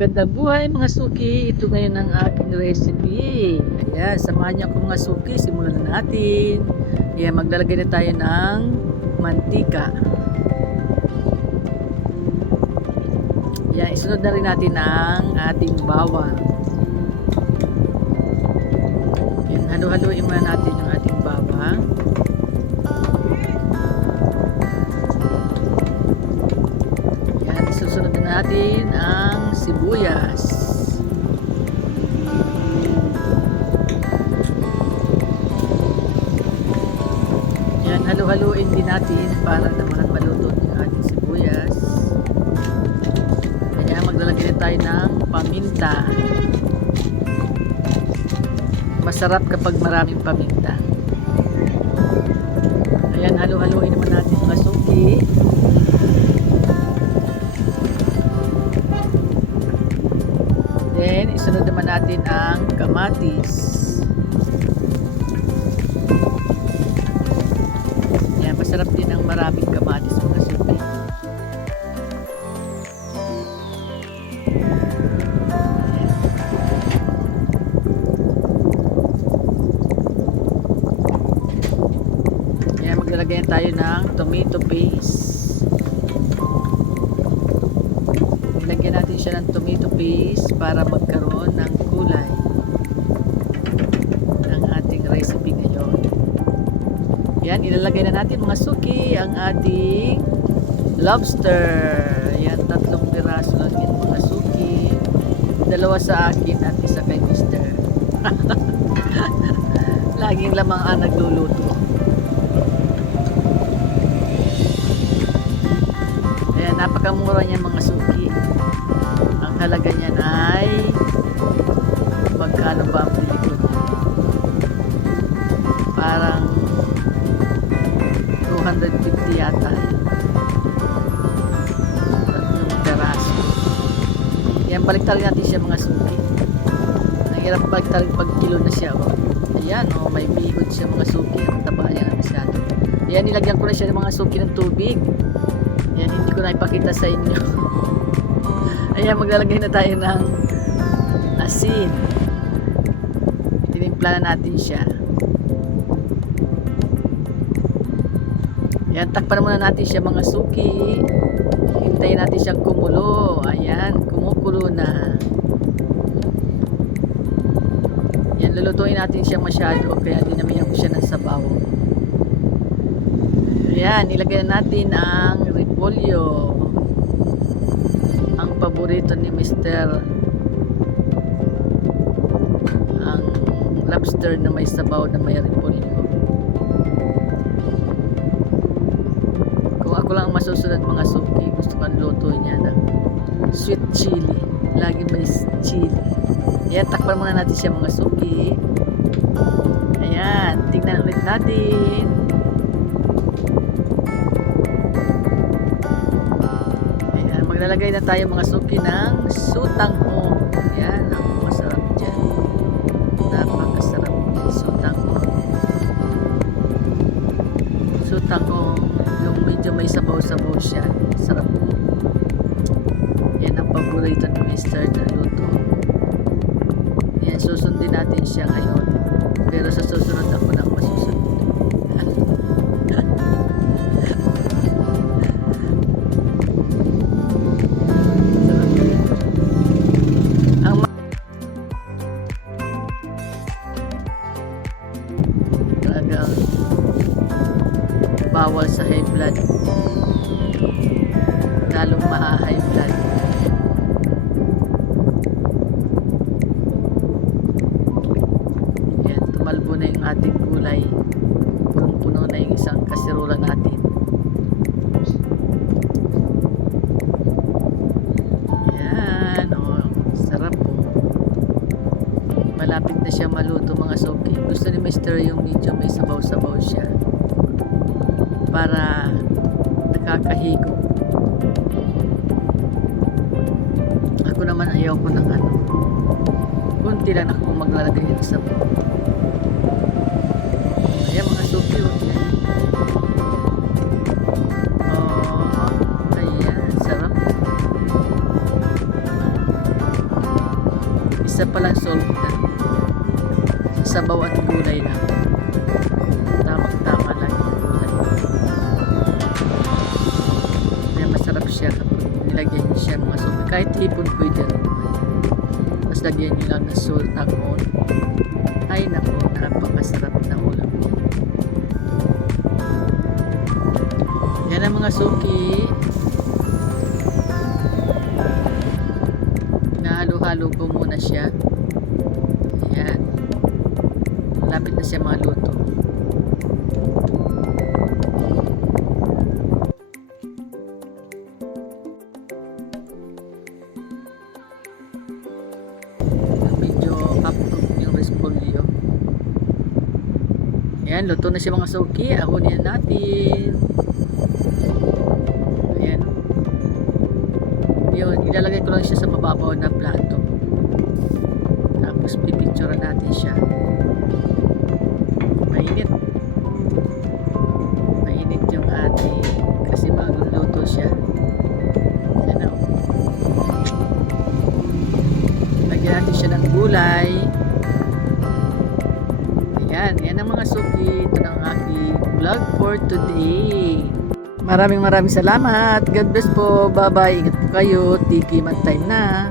Magandang buhay mga suki. Ito ngayon ang aking recipe. Ayan, samahan niyo ako mga suki. Simulan na natin. Ayan, maglalagay na tayo ng mantika. Ayan, isunod na rin natin ang ating bawang. Ayan, halo-haloin muna natin yung ating bawang. Ayan, isusunod na natin ang sibuyas. Yan, halu-haluin din natin para naman maluto yung ating sibuyas. Kaya maglalagay na tayo ng paminta. Masarap kapag maraming paminta. Ayan, halu-haluin naman natin mga suki. Then, isunod naman natin ang kamatis. Yan, masarap din ang maraming kamatis mga suki. Yan, maglalagay tayo ng tomato paste. Lagyan natin siya ng tomato paste para magkaroon ng kulay ng ating recipe ngayon. Yan, ilalagay na natin mga suki ang ating lobster. Yan, 3 piraso lang yan mga suki. 2 sa akin at 1 kay Mister. Laging lamang ang nagluluto. Ayan, napakamura niya mga suki. Ang halaga niyan ay magkano ba ang bili ko niya? Parang 250 yata. 3 peraso. Yan, baliktarin natin siya mga suki. Ang hirap baliktarin pag kilo na siya. Oh. Ayan, oh, may bihod siya mga suki. Ang taba niya na masyado. Ayan, nilagyan ko na siya ng mga suki ng tubig. Ayan, hindi ko na ipakita sa inyo. Ayan, maglalagay na tayo ng asin. Tinimpla na natin siya. Ayan, takpan muna natin siya mga suki. Hintayin natin siyang kumulo. Ayan, kumukulo na. Ayan, lulutuin natin siya masyado kaya dinamihan ko siya ng sabaw. Ayan, ilagay na natin ang repolyo. Ang paborito ni Mr. Ang lobster na may sabaw na may repolyo. Kung ako lang ang masusunod mga suki, gusto ko ang luto niya na sweet chili. Lagi may chili. Ayan, takpan muna natin siya mga suki. Ayan, tingnan ulit natin. Maglalagay na tayo mga suki ng sutanghong. Yan, ang masarap dyan. Napakasarap din sutanghong. Sutanghong, yung medyo may sabaw-sabaw siya. Sarap. Yan ang paborito ni Mr. na luto. Yan, susundin natin siya ngayon. Pero sa susunod ako na masusunod. Bawal sa high blood, lalong ma-high blood. Yan, tumalbo na yung ating gulay, punong-puno na yung isang kasirola natin. Yan, oh, sarap po. Malapit na siya maluto mga suki. Gusto ni Mr. yung medyo may sabaw-sabaw siya para nakakahigo. Ako naman ayaw ko ng ano, kunti lang ako maglalagay ng sabaw. Ayan mga suki, oh, ayan, sarap. sabaw at gulay lang. Tamang-tama lang yung gulay. Kaya masarap siya kapag nilagyan niyo siya ng mga suki. Kahit hipon pwede rin. Tapos lagyan niyo lang ng salt hapon. Ay naku, napakasarap na ulam niya. Yan ang mga suki. Halo-halo ko muna siya. Ayan. Malapit na siya maluto. Medyo half-cook yung respolyo. Ayan, luto na siya mga suki. Ahonin natin. Ayan. Yun, ilalagay ko lang siya sa mababaw na plato. Tapos pipicture natin siya. Mainit. Mainit yung ating kasi magluluto siya. Ayan o. Lagyan natin siya ng gulay. Ayan, yan ang mga suki. Ito ng aking vlog for today. Maraming salamat. God bless po. Bye-bye. Ingat po kayo. Tiki man time na.